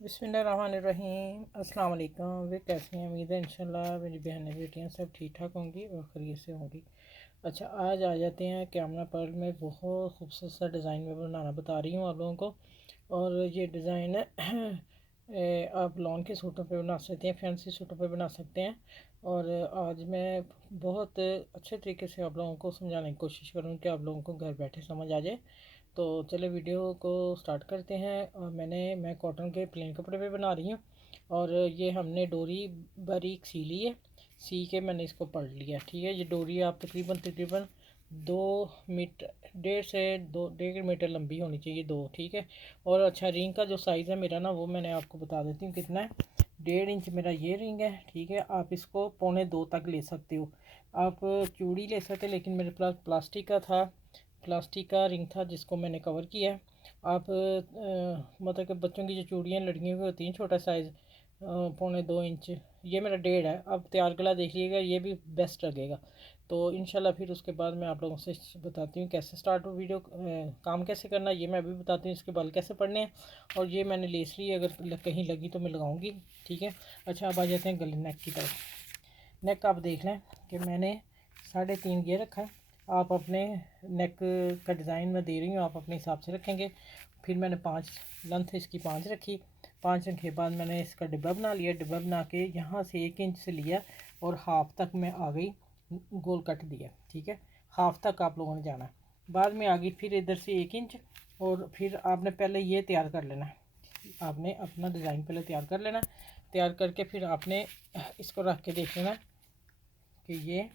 बिस्मिल्लाहिर्रहमानिर्रहीम। अस्सलाम वालेकुम। वे कैसे हैं? उम्मीद है इंशाल्लाह मेरी बहनें बेटियां सब ठीक ठाक होंगी और खैरियत से होंगी। अच्छा, आज आ जाते हैं कैमरा पर्ल में बहुत खूबसूरत सा डिज़ाइन में बनाना बता रही हूँ आप लोगों को। और ये डिज़ाइन आप लॉन के सूटों पे बना सकते हैं, फैंसी सूटों पे बना सकते हैं। और आज मैं बहुत अच्छे तरीके से आप लोगों को समझाने की कोशिश करूँगी कि आप लोगों को घर बैठे समझ आ जाए। तो चले वीडियो को स्टार्ट करते हैं। और मैं कॉटन के प्लेन कपड़े पे बना रही हूँ। और ये हमने डोरी बारीक सी ली है, सी के मैंने इसको पढ़ लिया। ठीक है, ये डोरी आप तकरीबन तकरीबन 2 मीटर, 1.5 से 2.5 मीटर लंबी होनी चाहिए, दो। ठीक है। और अच्छा, रिंग का जो साइज़ है मेरा ना, वो मैंने आपको बता देती हूँ कितना है। 1.5 इंच मेरा ये रिंग है। ठीक है, आप इसको 1.25 तक ले सकते हो। आप चूड़ी ले सकते, लेकिन मेरे पास प्लास्टिक का था, प्लास्टिक का रिंग था जिसको मैंने कवर किया है। आप मतलब कि बच्चों की जो चूड़ियाँ लड़कियों की होती हैं छोटा साइज़, 1.25 इंच, ये मेरा 1.5 है। अब तैयार गला देख लीजिएगा, ये भी बेस्ट लगेगा। तो इंशाल्लाह फिर उसके बाद मैं आप लोगों से बताती हूँ कैसे स्टार्ट हो वीडियो, काम कैसे करना है ये मैं भी बताती हूँ। इसके बाल कैसे पड़ने हैं। और ये मैंने लेस ली, अगर कहीं लगी तो मैं लगाऊंगी। ठीक है। अच्छा, अब आ जाते हैं गले नेक की तरफ। नेक आप देख लें कि मैंने 3.5 ये रखा है। आप अपने नेक का डिज़ाइन मैं दे रही हूँ, आप अपने हिसाब से रखेंगे। फिर मैंने 5 लेंथ इसकी 5 रखी। 5 रखने के बाद मैंने इसका डिब्बा बना लिया। डिब्बा बना के यहाँ से 1 इंच से लिया और हाफ तक मैं आ गई, गोल कट दिया। ठीक है, हाफ तक आप लोगों ने जाना है। बाद में आ गई फिर इधर से 1 इंच। और फिर आपने पहले ये तैयार कर लेना है, आपने अपना डिज़ाइन पहले तैयार कर लेना। तैयार करके फिर आपने इसको रख के देख लेना कि ये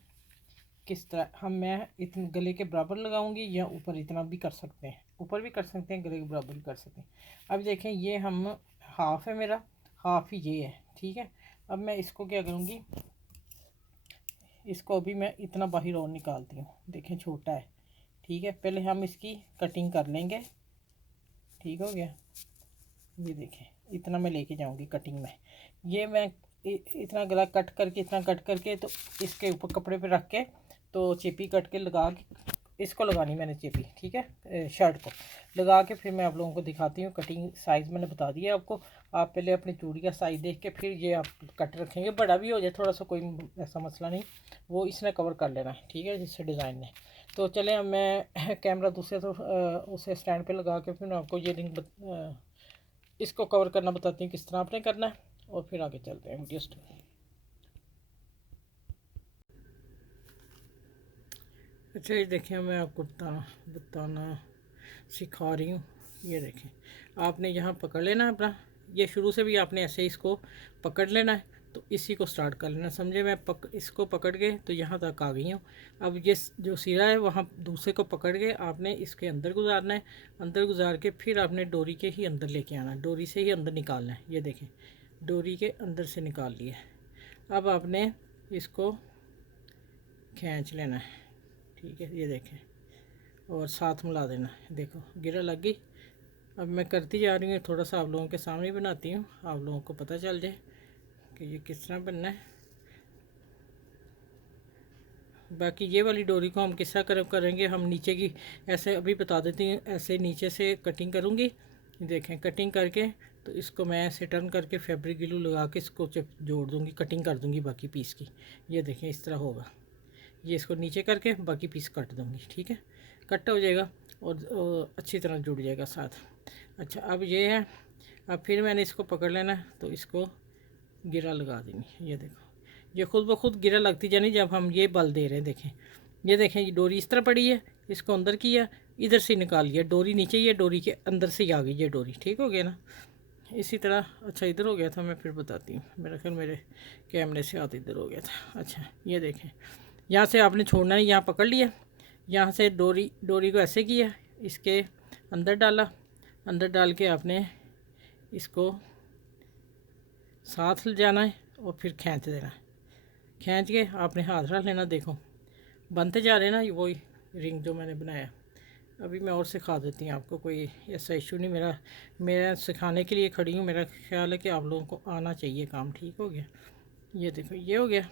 किस तरह मैं इतने गले के बराबर लगाऊंगी, या ऊपर इतना भी कर सकते हैं, ऊपर भी कर सकते हैं, गले के बराबर भी कर सकते हैं। अब देखें, ये हम हाफ है मेरा, हाफ ही ये है। ठीक है। अब मैं इसको क्या करूँगी, इसको अभी मैं इतना बाहर और निकालती हूँ। देखें, छोटा है। ठीक है, पहले हम इसकी कटिंग कर लेंगे। ठीक हो गया। ये देखें, इतना मैं लेके जाऊंगी कटिंग में। ये मैं इतना गला कट करके, इतना कट करके, तो इसके ऊपर कपड़े पे रख के, तो चेपी कट के लगा के इसको लगानी मैंने चेपी। ठीक है, शर्ट को लगा के फिर मैं आप लोगों को दिखाती हूँ। कटिंग साइज़ मैंने बता दिया आपको। आप पहले अपनी चूड़ी का साइज़ देख के फिर ये आप कट रखेंगे। बड़ा भी हो जाए थोड़ा सा, कोई ऐसा मसला नहीं, वो इसने कवर कर लेना है। ठीक है, जिससे डिज़ाइन ने। तो चले, मैं कैमरा दूसरे तो उसे स्टैंड पे लगा के फिर मैं आपको ये रिंग इसको कवर करना बताती हूँ किस तरह आपने करना है। और फिर आगे चलते हैं वीडियो स्टार्ट। अच्छा, ये देखिए, मैं आपको बताना सिखा रही हूँ। ये देखें, आपने यहाँ पकड़ लेना है अपना, ये शुरू से भी आपने ऐसे इसको पकड़ लेना है। तो इसी को स्टार्ट कर लेना, समझे। मैं इसको पकड़ के तो यहाँ तक आ गई हूँ। अब ये जो सिरा है वहाँ दूसरे को पकड़ के आपने इसके अंदर गुजारना है। अंदर गुजार के फिर आपने डोरी के ही अंदर लेके आना है, डोरी से ही अंदर निकालना है। ये देखें, डोरी के अंदर से निकाल लिया। अब आपने इसको खींच लेना है। ठीक है, ये देखें, और साथ मिला देना है। देखो, गिरा लग गई। अब मैं करती जा रही हूँ, थोड़ा सा आप लोगों के सामने बनाती हूँ, आप लोगों को पता चल जाए कि ये किस तरह बनना है। बाकी ये वाली डोरी को हम किस तरह करेंगे, हम नीचे की ऐसे अभी बता देती हूँ। ऐसे नीचे से कटिंग करूँगी। देखें, कटिंग करके तो इसको मैं ऐसे टर्न करके फैब्रिक ग्लू लगा के इसको जोड़ दूँगी, कटिंग कर दूँगी बाकी पीस की। ये देखें, इस तरह होगा। ये इसको नीचे करके बाकी पीस काट दूँगी। ठीक है, कट हो जाएगा और अच्छी तरह जुड़ जाएगा साथ। अच्छा, अब ये है। अब फिर मैंने इसको पकड़ लेना है, तो इसको गिरा लगा देंगे। ये देखो, ये खुद ब खुद गिरा लगती जानी जब हम ये बल दे रहे हैं। देखें, ये देखें, ये डोरी इस तरह पड़ी है, इसको अंदर किया, इधर से निकाल लिया, डोरी नीचे ही है, डोरी के अंदर से ही आ गई ये डोरी। ठीक हो गया ना, इसी तरह। अच्छा, इधर हो गया था, मैं फिर बताती हूँ, मेरा ख्याल मेरे कैमरे से हाथ इधर हो गया था। अच्छा, ये देखें, यहाँ से आपने छोड़ना नहीं, यहाँ पकड़ लिया, यहाँ से डोरी को ऐसे किया, इसके अंदर डाला, अंदर डाल के आपने इसको साथ ले जाना है और फिर खींच देना है। खींच के आपने हाथ रख लेना। देखो, बनते जा रहे हैं ना वही रिंग जो मैंने बनाया। अभी मैं और सिखा देती हूँ आपको, कोई ऐसा इशू नहीं। मेरा सिखाने के लिए खड़ी हूँ। मेरा ख्याल है कि आप लोगों को आना चाहिए काम। ठीक हो गया। ये देखो, ये हो गया,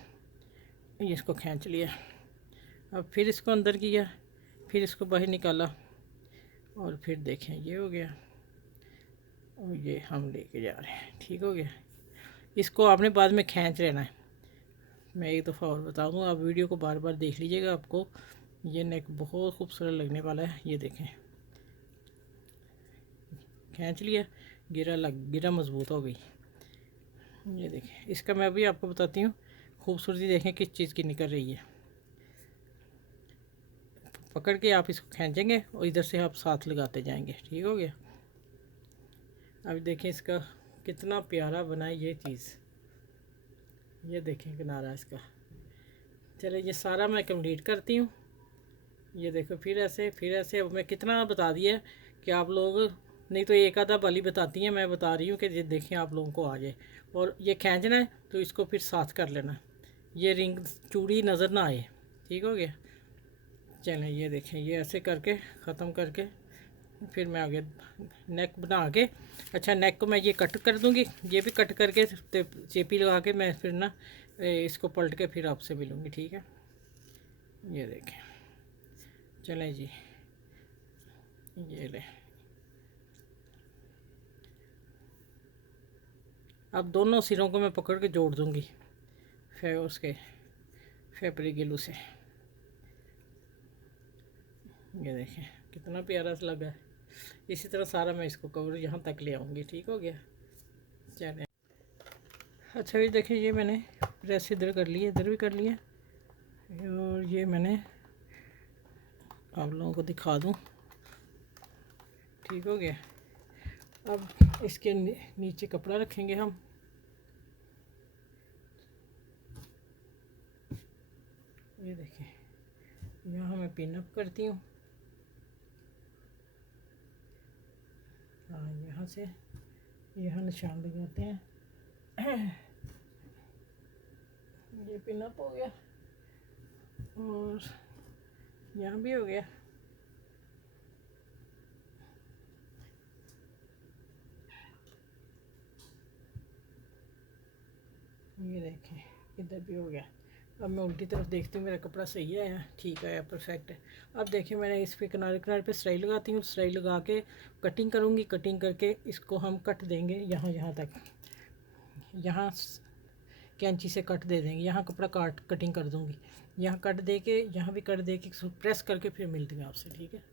ये इसको खींच लिया। अब फिर इसको अंदर किया, फिर इसको बाहर निकाला, और फिर देखें, ये हो गया। और ये हम लेके जा रहे हैं। ठीक हो गया। इसको आपने बाद में खींच लेना है। मैं एक दफ़ा और बता दूँ, आप वीडियो को बार बार देख लीजिएगा, आपको ये नेक बहुत खूबसूरत लगने वाला है। ये देखें, खींच लिया, गिरा मज़बूत हो गई। ये देखें, इसका मैं अभी आपको बताती हूँ खूबसूरती। देखें किस चीज़ की निकल रही है। पकड़ के आप इसको खींचेंगे और इधर से आप साथ लगाते जाएंगे। ठीक हो गया। अब देखें इसका कितना प्यारा बना है ये चीज़। ये देखें किनारा इसका। चले ये सारा मैं कंप्लीट करती हूँ। ये देखो, फिर ऐसे। अब मैं कितना बता दिया कि आप लोग नहीं तो एक आधा बाली बताती हैं, मैं बता रही हूँ कि ये देखें आप लोगों को आ जाए। और ये खींचना है तो इसको फिर साथ कर लेना, ये रिंग चूड़ी नज़र ना आए। ठीक हो गया। चलें ये देखें, ये ऐसे करके ख़त्म करके फिर मैं आगे नेक बना के, अच्छा नेक को मैं ये कट कर दूँगी, ये भी कट करके चेपी लगा के मैं फिर ना इसको पलट के फिर आपसे मिलूँगी। ठीक है। ये देखें, चलें जी, ये ले। अब दोनों सिरों को मैं पकड़ के जोड़ दूँगी उसके फैब्रिक ग्लू से। ये देखें कितना प्यारा सा लगा है। इसी तरह सारा मैं इसको कवर यहाँ तक ले आऊँगी। ठीक हो गया। चलें, अच्छा ये देखें, ये मैंने प्रेस इधर कर लिया, इधर भी कर लिया, और ये मैंने आप लोगों को दिखा दूँ। ठीक हो गया। अब इसके नीचे कपड़ा रखेंगे हम। ये देखें, यहाँ मैं पिन अप करती हूँ। हाँ, यहाँ से यहाँ निशान लगाते हैं। ये पिन अप हो गया और यहाँ भी हो गया। ये देखें, इधर भी हो गया। अब मैं उल्टी तरफ देखती हूँ, मेरा कपड़ा सही है, ठीक है, परफेक्ट है। अब देखिए, मैंने इस पे किनारे किनारे पे सिलाई लगाती हूँ। सिलाई लगा के कटिंग करूँगी। कटिंग करके इसको हम कट देंगे यहाँ तक। यहाँ कैंची से कट दे देंगे। यहाँ कपड़ा कटिंग कर दूँगी। यहाँ कट दे के, यहाँ भी कट दे के प्रेस करके फिर मिलती हूँ आपसे। ठीक है।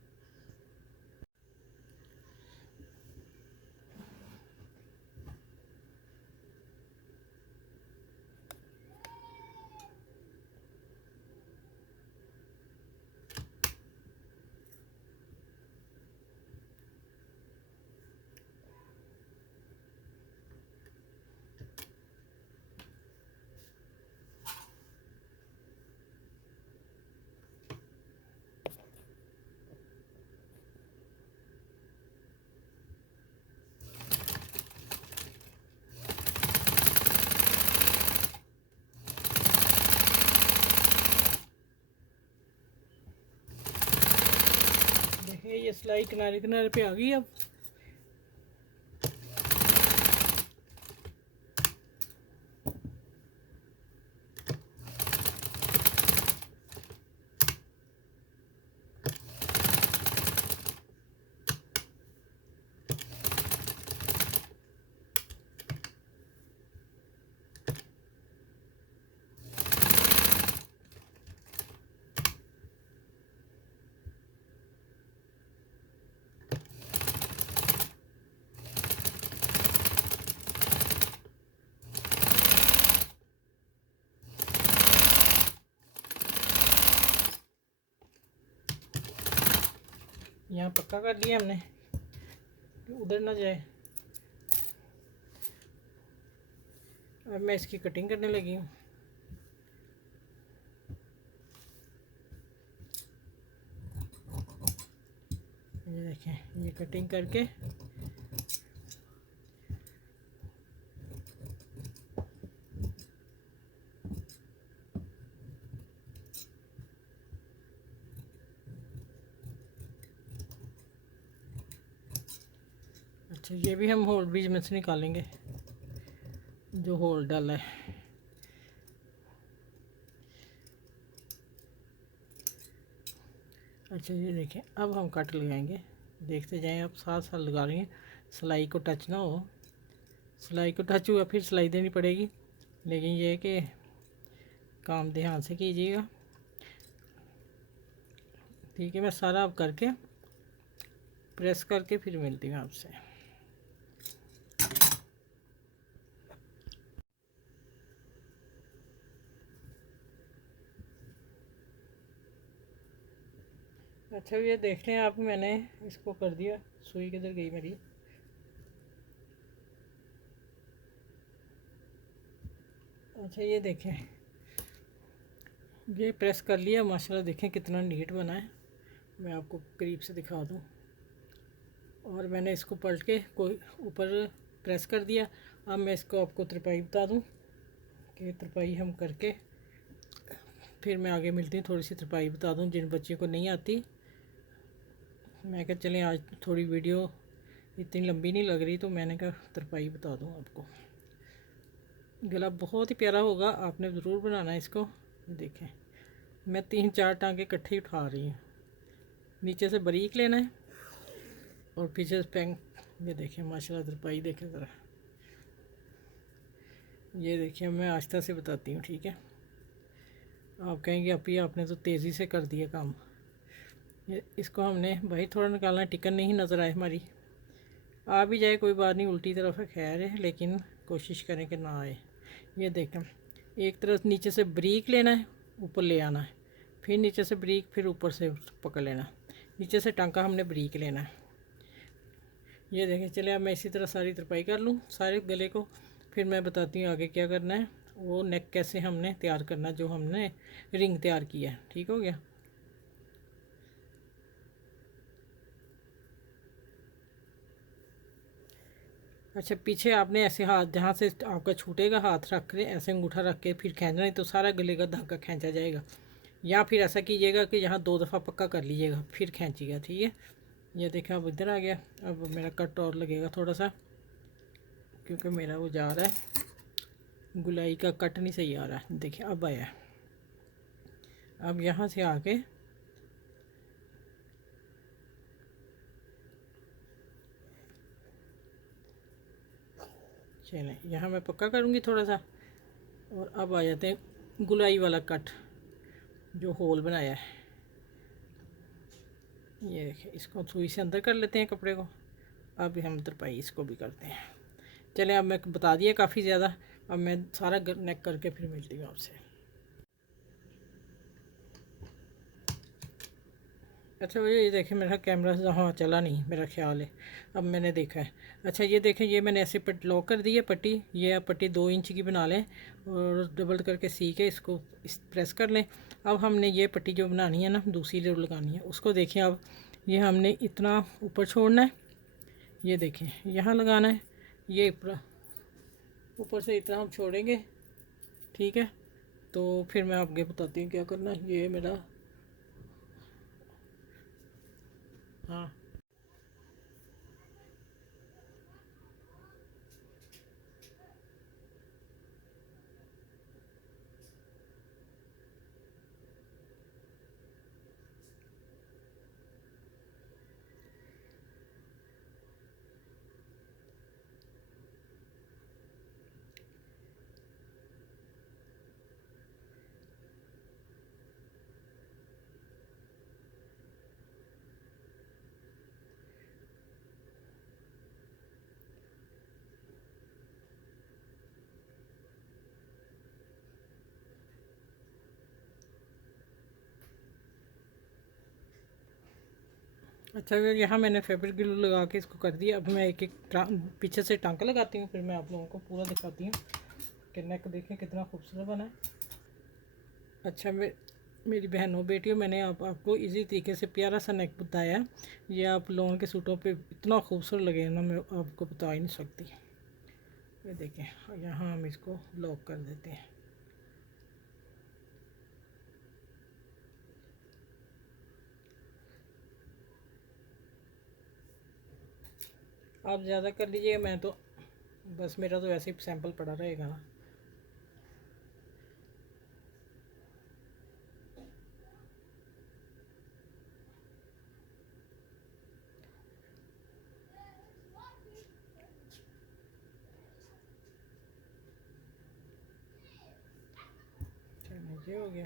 देखिए, ये सिलाई किनारे किनारे पे आ गई। अब यहाँ पक्का कर लिया हमने, उधर ना जाए। अब मैं इसकी कटिंग करने लगी हूँ। ये देखें, ये कटिंग करके अच्छा, ये भी हम होल बीच में से निकालेंगे, जो होल डाला है। अच्छा, ये देखें, अब हम कट लगाएंगे। देखते जाएं, आप साथ साथ लगा रही हैं सिलाई को टच ना हो। सिलाई को टच हुआ फिर सिलाई देनी पड़ेगी, लेकिन ये है कि काम ध्यान से कीजिएगा। ठीक है, मैं सारा अब करके प्रेस करके फिर मिलती हूँ आपसे। अच्छा ये देख लें आप, मैंने इसको कर दिया। सुई किधर गई मेरी? अच्छा ये देखें, ये प्रेस कर लिया माशाल्लाह। देखें कितना नीट बना है। मैं आपको करीब से दिखा दूँ। और मैंने इसको पलट के कोई ऊपर प्रेस कर दिया। अब मैं इसको आपको त्रिपाई बता दूँ कि त्रिपाई हम करके फिर मैं आगे मिलती हूँ। थोड़ी सी त्रिपाई बता दूँ जिन बच्चों को नहीं आती। मैं कहा चलें आज थोड़ी वीडियो इतनी लंबी नहीं लग रही, तो मैंने कहा त्रिपाई बता दूँ आपको। गला बहुत ही प्यारा होगा, आपने ज़रूर बनाना है इसको। देखें मैं 3-4 टांगे इकट्ठे ही उठा रही हूँ। नीचे से बारीक लेना है और पीछे से पेंग। ये देखें माशाल्लाह त्रिपाई देखें ज़रा। ये देखिए मैं आहिस्ता से बताती हूँ, ठीक है? आप कहेंगे आप ही आपने तो तेज़ी से कर दिया काम। ये इसको हमने भाई थोड़ा निकालना, टिकन नहीं नज़र आए हमारी। आ भी जाए कोई बात नहीं, उल्टी तरफ है खैर है, लेकिन कोशिश करें कि ना आए। ये देखें एक तरफ नीचे से ब्रीक लेना है, ऊपर ले आना है, फिर नीचे से ब्रीक, फिर ऊपर से पकड़ लेना। नीचे से टांका हमने ब्रीक लेना है। ये देखें। चले अब मैं इसी तरह सारी तरपाई कर लूँ सारे गले को, फिर मैं बताती हूँ आगे क्या करना है। वो नेक कैसे हमने तैयार करना, जो हमने रिंग तैयार किया है। ठीक हो गया? अच्छा पीछे आपने ऐसे हाथ, जहाँ से आपका छूटेगा हाथ रख के ऐसे अंगूठा रख के फिर खींचना, नहीं तो सारा गले का धागा खींचा जाएगा। या फिर ऐसा कीजिएगा कि यहाँ 2 दफ़ा पक्का कर लीजिएगा फिर खींचिएगा। ठीक है? ये देखा अब इधर आ गया। अब मेरा कट और लगेगा थोड़ा सा, क्योंकि मेरा वो जा रहा है, गुलाई का कट नहीं सही आ रहा है। देखिए अब आया। अब यहाँ से आके चलें, यहाँ मैं पक्का करूँगी थोड़ा सा। और अब आ जाते हैं गुलाई वाला कट, जो होल बनाया है। ये देखिए, इसको सुई से अंदर कर लेते हैं कपड़े को। अब हम तरपाई इसको भी करते हैं। चलें अब मैं बता दिया काफ़ी ज़्यादा। अब मैं सारा नेक करके फिर मिलती हूँ आपसे। अच्छा भैया ये देखें, मेरा कैमरा हाँ चला नहीं मेरा ख्याल है। अब मैंने देखा है। अच्छा ये देखें, ये मैंने ऐसे लॉक कर दी है पट्टी। ये आप पट्टी 2 इंच की बना लें और डबल करके सी के इसको इस प्रेस कर लें। अब हमने ये पट्टी जो बनानी है ना, दूसरी जो लगानी है उसको देखें। अब ये हमने इतना ऊपर छोड़ना है। ये देखें यहाँ लगाना है। ये ऊपर से इतना हम छोड़ेंगे। ठीक है? तो फिर मैं आगे बताती हूँ क्या करना है। ये मेरा हाँ। अच्छा फिर यहाँ मैंने फैब्रिक ग्लू लगा के इसको कर दिया। अब मैं एक एक पीछे से टांका लगाती हूँ, फिर मैं आप लोगों को पूरा दिखाती हूँ कि नेक देखें कितना खूबसूरत बना है। अच्छा मेरी बहनों बेटियों, मैंने आपको इजी तरीके से प्यारा सा नेक बताया है। ये आप लोगों के सूटों पे इतना खूबसूरत लगेगा ना, मैं आपको बता ही नहीं सकती। ये देखें, यहाँ हम इसको लॉक कर देते हैं। आप ज़्यादा कर लीजिएगा, मैं तो बस मेरा तो वैसे ही सैंपल पड़ा रहेगा ना। ये हो गया।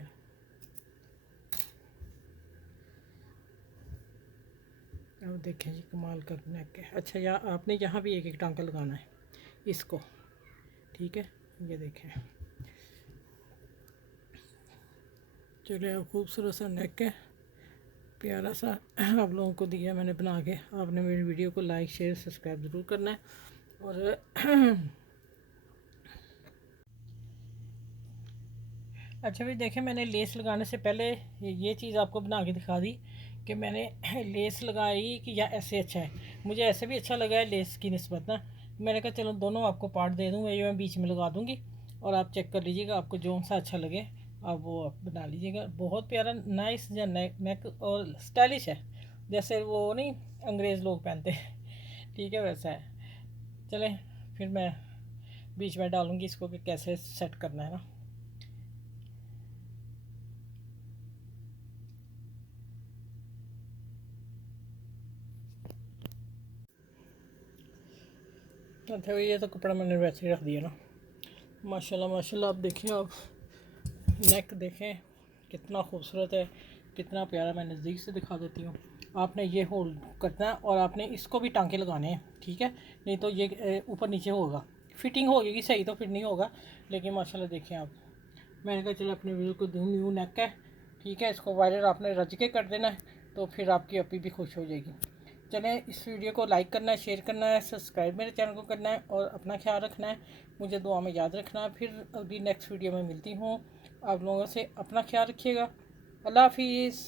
अब देखें जी कमाल का नेक है। अच्छा यहाँ आपने यहाँ भी एक एक टांका लगाना है इसको, ठीक है। ये देखें, चलिए अब खूबसूरत सा नेक है, प्यारा सा आप लोगों को दिया मैंने बना के। आपने मेरी वीडियो को लाइक शेयर सब्सक्राइब ज़रूर करना है। और अच्छा भी देखें, मैंने लेस लगाने से पहले ये चीज़ आपको बना के दिखा दी कि मैंने लेस लगाई कि या ऐसे अच्छा है। मुझे ऐसे भी अच्छा लगा है लेस की निस्बत ना। मैंने कहा चलो दोनों आपको पार्ट दे दूँगा, ये मैं बीच में लगा दूँगी और आप चेक कर लीजिएगा, आपको जो सा अच्छा लगे आप वो आप बना लीजिएगा। बहुत प्यारा नाइस या नेक और स्टाइलिश है, जैसे वो नहीं अंग्रेज़ लोग पहनते हैं, ठीक है वैसा है। चलें फिर मैं बीच में डालूँगी इसको कि कैसे सेट करना है ना। अच्छा ये तो कपड़ा मैंने वैसे ही रख दिया ना। माशाल्लाह माशाल्लाह, आप देखें, आप नेक देखें कितना खूबसूरत है, कितना प्यारा। मैं नज़दीक से दिखा देती हूँ। आपने ये होल्ड करना है और आपने इसको भी टांके लगाने हैं, ठीक है। नहीं तो ये ऊपर नीचे होगा, फिटिंग होगी सही तो फिर नहीं होगा। लेकिन माशाल्लाह देखें आप, मैंने कहा चलो अपने वीडियो को दूँ। न्यू नेक है, ठीक है। इसको वायरल आपने रज के कर देना है तो फिर आपकी अपी भी खुश हो जाएगी। चलें इस वीडियो को लाइक करना है, शेयर करना है, सब्सक्राइब मेरे चैनल को करना है और अपना ख्याल रखना है। मुझे दुआ में याद रखना है। फिर अगली नेक्स्ट वीडियो में मिलती हूँ। आप लोगों से अपना ख्याल रखिएगा। अल्लाह हाफिज़।